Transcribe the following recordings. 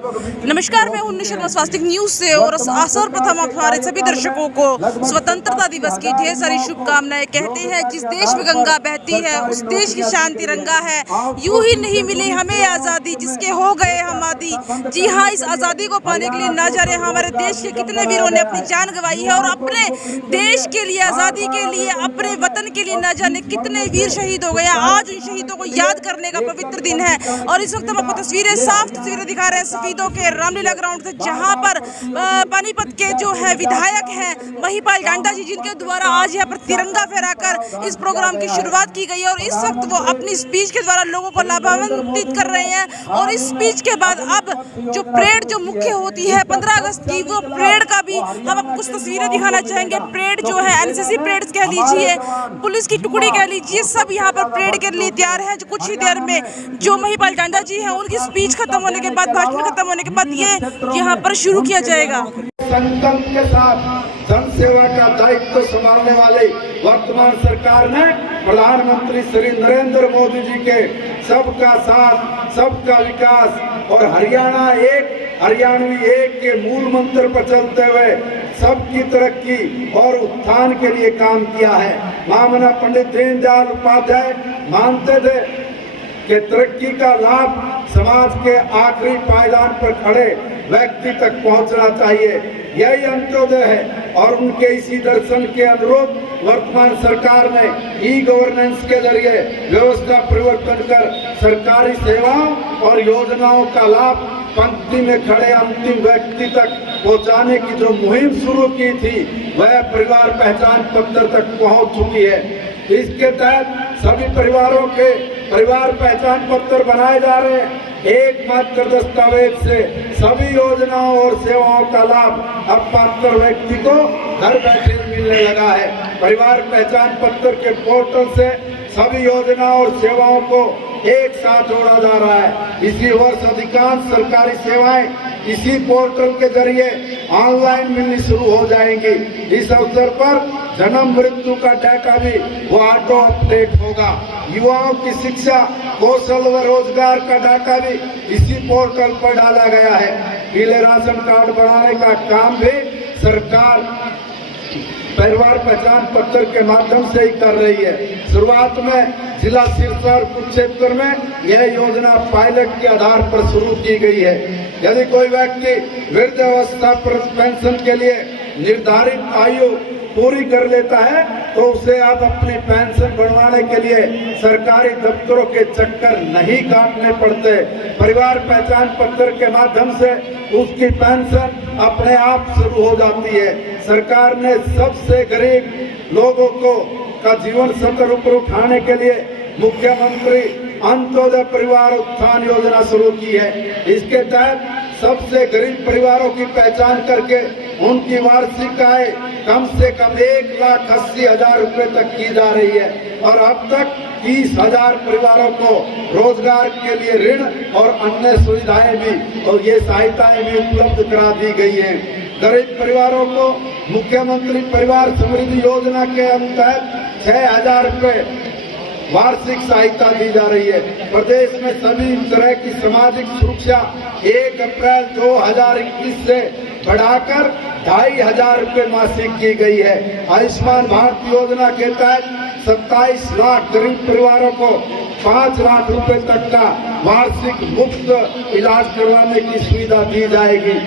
नमस्कार, मैं हूं शर्मा स्वास्थ्य न्यूज से और सर्वप्रथम हमारे सभी दर्शकों को स्वतंत्रता दिवस की ढेर सारी शुभकामनाएं। कहते हैं जिस देश में गंगा बहती है उस देश की शान तिरंगा है। यूं ही नहीं मिली हमें आज़ादी जिसके हो गए हम आदी। जी हाँ, इस आज़ादी को पाने के लिए ना जाने हमारे देश के कितने वीरों ने अपनी जान गंवाई है और अपने देश के लिए, आज़ादी के लिए, अपने वतन के लिए ना जाने कितने वीर शहीद हो गए। आज उन शहीदों को याद करने का पवित्र दिन है और इस वक्त हम आपको साफ तस्वीरें दिखा रहे हैं शहीदों के रामलीला ग्राउंड से, जहां पर पानीपत के जो है विधायक हैं महिपाल टांडा जी, जिनके द्वारा आज यहाँ पर तिरंगा फहराकर इस प्रोग्राम की शुरुआत की गई है और इस वक्त वो अपनी स्पीच के द्वारा लोगों को लाभान्वित कर रहे हैं। और इस स्पीच के बाद अब जो परेड जो मुख्य होती है 15 अगस्त की, वो परेड का भी हम आपको कुछ तस्वीरें दिखाना चाहेंगे। परेड जो है एनसीसी परेड कह लीजिए, पुलिस की टुकड़ी कह लीजिए, सब यहाँ पर परेड के लिए तैयार है। जो कुछ ही देर में जो महिपाल टांडा जी हैं उनकी स्पीच खत्म होने के बाद, भाषण खत्म होने के बाद ये यहाँ पर शुरू किया जाएगा। संकल्प के साथ जन सेवा का दायित्व संभालने वाले वर्तमान सरकार ने प्रधानमंत्री श्री नरेंद्र मोदी जी के सबका साथ, सबका विकास और हरियाणा एक, हरियाणवी एक के मूल मंत्र पर चलते हुए सबकी तरक्की और उत्थान के लिए काम किया है। महामना पंडित दीनदयाल उपाध्याय मानते थे कि तरक्की का लाभ समाज के आखिरी पायदान पर खड़े व्यक्ति तक पहुंचना चाहिए। यही अंत्योदय है और उनके इसी दर्शन के अनुरूप वर्तमान सरकार ने ई गवर्नेंस के जरिए व्यवस्था परिवर्तन कर सरकारी सेवाओं और योजनाओं का लाभ पंक्ति में खड़े अंतिम व्यक्ति तक पहुंचाने की जो मुहिम शुरू की थी वह परिवार पहचान पत्र तक पहुंच चुकी है। इसके तहत सभी परिवारों के परिवार पहचान पत्र बनाए जा रहे हैं। एकमात्र दस्तावेज से सभी योजनाओं और सेवाओं का लाभ अब पात्र व्यक्ति को घर बैठे मिलने लगा है। परिवार पहचान पत्र के पोर्टल से सभी योजनाओं और सेवाओं को एक साथ जोड़ा जा रहा है। इसी वर्ष अधिकांश सरकारी सेवाएं इसी पोर्टल के जरिए ऑनलाइन मिलनी शुरू हो जाएंगी। इस अवसर पर जन्म मृत्यु का डाटा भी वो ऑटो अपडेट होगा। युवाओं की शिक्षा, कौशल व रोजगार का डाटा भी इसी पोर्टल पर डाला गया है। पीले राशन कार्ड बनाने का काम भी सरकार परिवार पहचान पत्र के माध्यम से ही कर रही है। शुरुआत में जिला सिरसा और कुरुक्षेत्र में यह योजना पायलट के आधार पर शुरू की गई है। यदि कोई व्यक्ति वृद्धावस्था पेंशन के लिए निर्धारित आयु पूरी कर लेता है तो उसे अब अपनी पेंशन बढ़वाने के लिए सरकारी दफ्तरों के चक्कर नहीं काटने पड़ते। परिवार पहचान पत्र के माध्यम से उसकी पेंशन अपने आप शुरू हो जाती है। सरकार ने सबसे गरीब लोगों को का जीवन स्तर ऊपर उठाने के लिए मुख्यमंत्री अंत्योदय परिवार उत्थान योजना शुरू की है। इसके तहत सबसे गरीब परिवारों की पहचान करके उनकी वार्षिक आय कम से कम 1,80,000 रुपए तक की जा रही है और अब तक 30,000 परिवारों को रोजगार के लिए ऋण और अन्य सुविधाएं भी और ये सहायताएं भी उपलब्ध करा दी गई हैं। गरीब परिवारों को मुख्यमंत्री परिवार समृद्धि योजना के अंतर्गत 6,000 रुपए वार्षिक सहायता दी जा रही है। प्रदेश में सभी तरह की सामाजिक सुरक्षा 1 अप्रैल 2021 से बढ़ाकर 2,500 रुपए मासिक की गई है। आयुष्मान भारत योजना के तहत 27 लाख गरीब परिवारों को 5 लाख रुपए तक का वार्षिक मुफ्त इलाज करवाने की सुविधा दी जाएगी।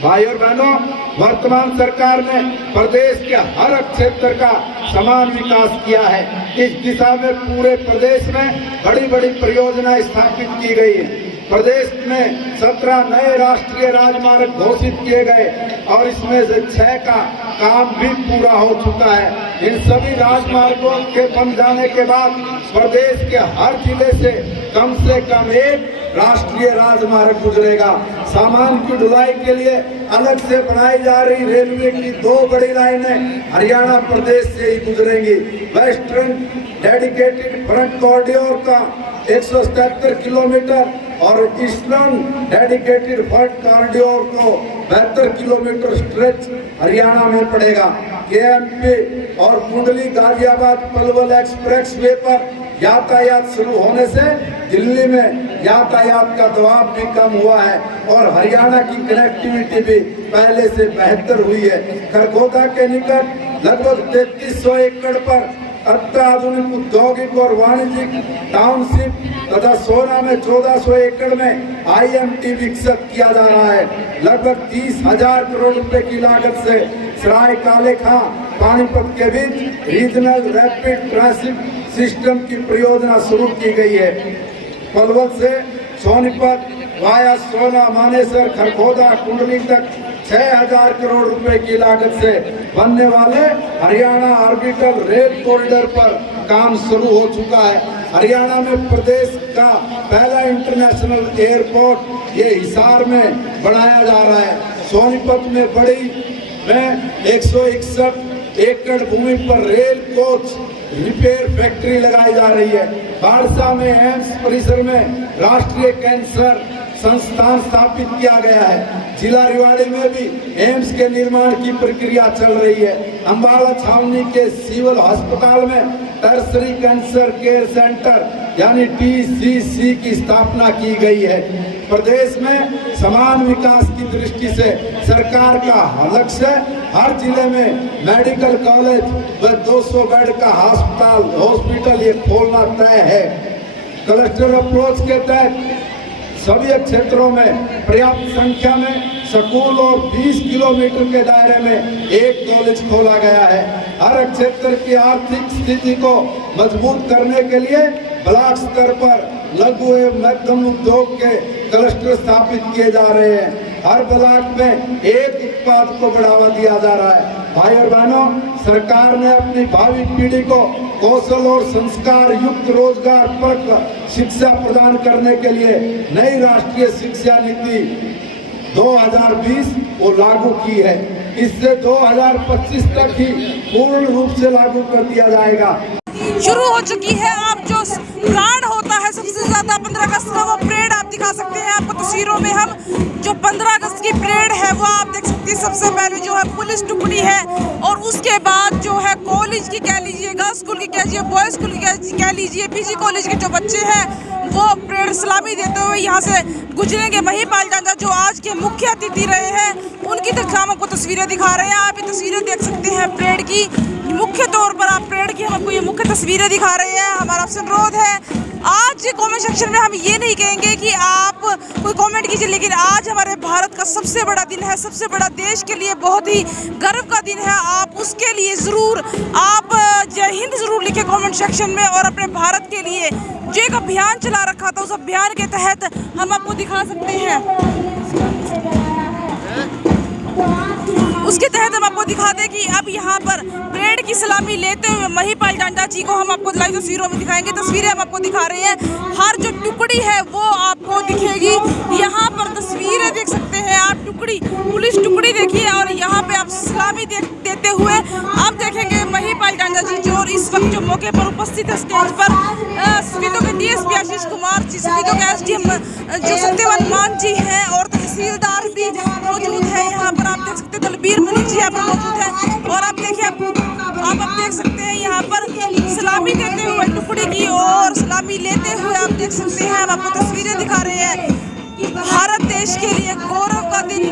भाई और बहनों, वर्तमान सरकार ने प्रदेश के हर क्षेत्र का समान विकास किया है। इस दिशा में पूरे प्रदेश में बड़ी बड़ी परियोजनाएं स्थापित की गई है। प्रदेश में 17 नए राष्ट्रीय राजमार्ग घोषित किए गए और इसमें से 6 का काम भी पूरा हो चुका है। इन सभी राजमार्गों के बन जाने के बाद प्रदेश के हर जिले से कम एक राष्ट्रीय राजमार्ग गुजरेगा। सामान की ढुलाई के लिए अलग से बनाई जा रही रेलवे की 2 बड़ी लाइनें हरियाणा प्रदेश से ही गुजरेंगी। वेस्टर्न डेडिकेटेड फ्रंट कॉरिडोर का 177 किलोमीटर और ईस्टर्न डेडिकेटेड फ्रंट कॉरिडोर को 72 किलोमीटर स्ट्रेच हरियाणा में पड़ेगा। केएमपी और कुंडली गाजियाबाद पलवल एक्सप्रेस वे पर यातायात शुरू होने से दिल्ली में यातायात का दबाव भी कम हुआ है और हरियाणा की कनेक्टिविटी भी पहले से बेहतर हुई है। खरगोदा के निकट लगभग 3300 एकड़ पर अत्याधुनिक औद्योगिक और वाणिज्यिक टाउनशिप तथा सोना में 1400 एकड़ में IMT विकसित किया जा रहा है। लगभग 30,000 करोड़ रुपए की लागत से सराय काले खां पानीपत के बीच रीजनल रैपिड ट्रांसिट सिस्टम की परियोजना शुरू की गई है। पलवल से सोनीपत वाया सोना मानेसर खरगोदा कुंडली तक 6,000 करोड़ रुपए की लागत से बनने वाले हरियाणा ऑर्बिटल रेल कॉरिडोर पर काम शुरू हो चुका है। हरियाणा में प्रदेश का पहला इंटरनेशनल एयरपोर्ट ये हिसार में बनाया जा रहा है। सोनीपत में बड़ी में 161 एकड़ भूमि पर रेल कोच रिपेयर फैक्ट्री लगाई जा रही है। बारसा में एम्स परिसर में राष्ट्रीय कैंसर संस्थान स्थापित किया गया है। जिला रेवाड़ी में भी एम्स के निर्माण की प्रक्रिया चल रही है। अम्बाला छावनी के सिविल अस्पताल में टर्सरी कैंसर केयर सेंटर यानी TCC की स्थापना की गई है। प्रदेश में समान विकास की दृष्टि से सरकार का लक्ष्य हर जिले में मेडिकल कॉलेज व 200 बेड का हॉस्पिटल ये खोलना तय है। क्लस्टर अप्रोच के तहत सभी क्षेत्रों में पर्याप्त संख्या में स्कूल और 20 किलोमीटर के दायरे में एक कॉलेज खोला गया है। हर क्षेत्र की आर्थिक स्थिति को मजबूत करने के लिए ब्लॉक स्तर पर लघु एवं मध्यम उद्योग के क्लस्टर स्थापित किए जा रहे हैं। हर ब्लॉक में एक उत्पाद को बढ़ावा दिया जा रहा है। भाई और बहनों, सरकार ने अपनी भावी पीढ़ी को कौशल और संस्कार युक्त रोजगार पर शिक्षा प्रदान करने के लिए नई राष्ट्रीय शिक्षा नीति 2020 को लागू की है। इससे 2025 तक ही पूर्ण रूप से लागू कर दिया जाएगा। शुरू हो चुकी है। आप जो प्लान होता है सबसे ज्यादा 15 अगस्त का, वो परेड आप दिखा सकते हैं। आपको तस्वीरों में हम जो 15 अगस्त की परेड है वो आप देख सकते हैं। सबसे पहले जो है पुलिस टुकड़ी है और उसके बाद जो है कॉलेज की कह लीजिए, गर्ल्स स्कूल की कह लीजिए, बॉयज स्कूल की कह लीजिए, PG कॉलेज के जो बच्चे हैं वो परेड सलामी देते हुए यहाँ से गुजरेंगे। महिपाल जांजा जो आज के मुख्य अतिथि रहे हैं उनकी हम आपको तस्वीरें दिखा रहे हैं। आप ये तस्वीरें देख सकते हैं परेड की। मुख्य तौर पर आप परेड की हम आपको ये मुख्य तस्वीरें दिखा रहे हैं। हमारा आपसे अनुरोध है, आज कमेंट सेक्शन में हम ये नहीं कहेंगे कि आप कोई कमेंट कीजिए, लेकिन आज हमारे भारत का सबसे बड़ा दिन है, सबसे बड़ा देश के लिए बहुत ही गर्व का दिन है। आप उसके लिए ज़रूर आप जय हिंद ज़रूर लिखें कमेंट सेक्शन में। और अपने भारत के लिए जो एक अभियान चला रखा था, उस अभियान के तहत हम आपको दिखा सकते हैं। उसके तहत हम आपको दिखा दें कि अब यहाँ पर परेड की सलामी लेते हुए महिपाल जांजा जी को हम आपको लाइव तस्वीरों में दिखाएंगे। तस्वीरें हम आपको दिखा रहे हैं। हर जो टुकड़ी है वो आपको दिखेगी। यहाँ पर तस्वीरें देख सकते हैं आप, टुकड़ी पुलिस टुकड़ी देखिए और यहाँ पे आप सलामी देते हुए आप देखेंगे महिपाल जांजा जी जो इस वक्त जो मौके पर उपस्थित है स्टेज पर। स्वीडो के DSP आशीष कुमार जी, स्वीडो के SDM जो सत्यवान मान जी हैं और तहसीलदार भी मौजूद है यहाँ पर। आप देख सकते हैं दलबीर मलिक जी यहाँ पर मौजूद है और आप देखिए आप देख सकते हैं यहाँ पर सलामी देते हुए टुकड़ी की और सलामी लेते हुए आप देख सकते हैं। हम आपको तस्वीरें दिखा रहे हैं। भारत देश के लिए गौरव का दिन,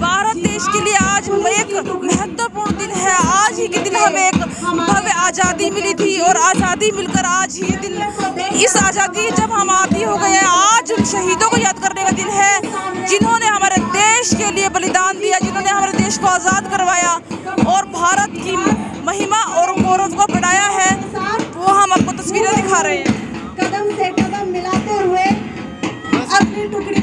भारत देश के लिए आज एक महत्वपूर्ण दिन है। आज ही के दिन हमें एक भव्य आज़ादी मिली थी और आज़ादी मिलकर आज ही दिन, इस आज़ादी जब हम आदी हो गए, आज उन शहीदों को याद करने का दिन है जिन्होंने हमारे देश के लिए बलिदान दिया, जिन्होंने हमारे देश को आज़ाद करवाया और भारत की महिमा और गौरव को बढ़ाया है। वो हम आपको तस्वीरें दिखा रहे हैं। कदम से कदम मिलाते हुए अपनी टुकड़ी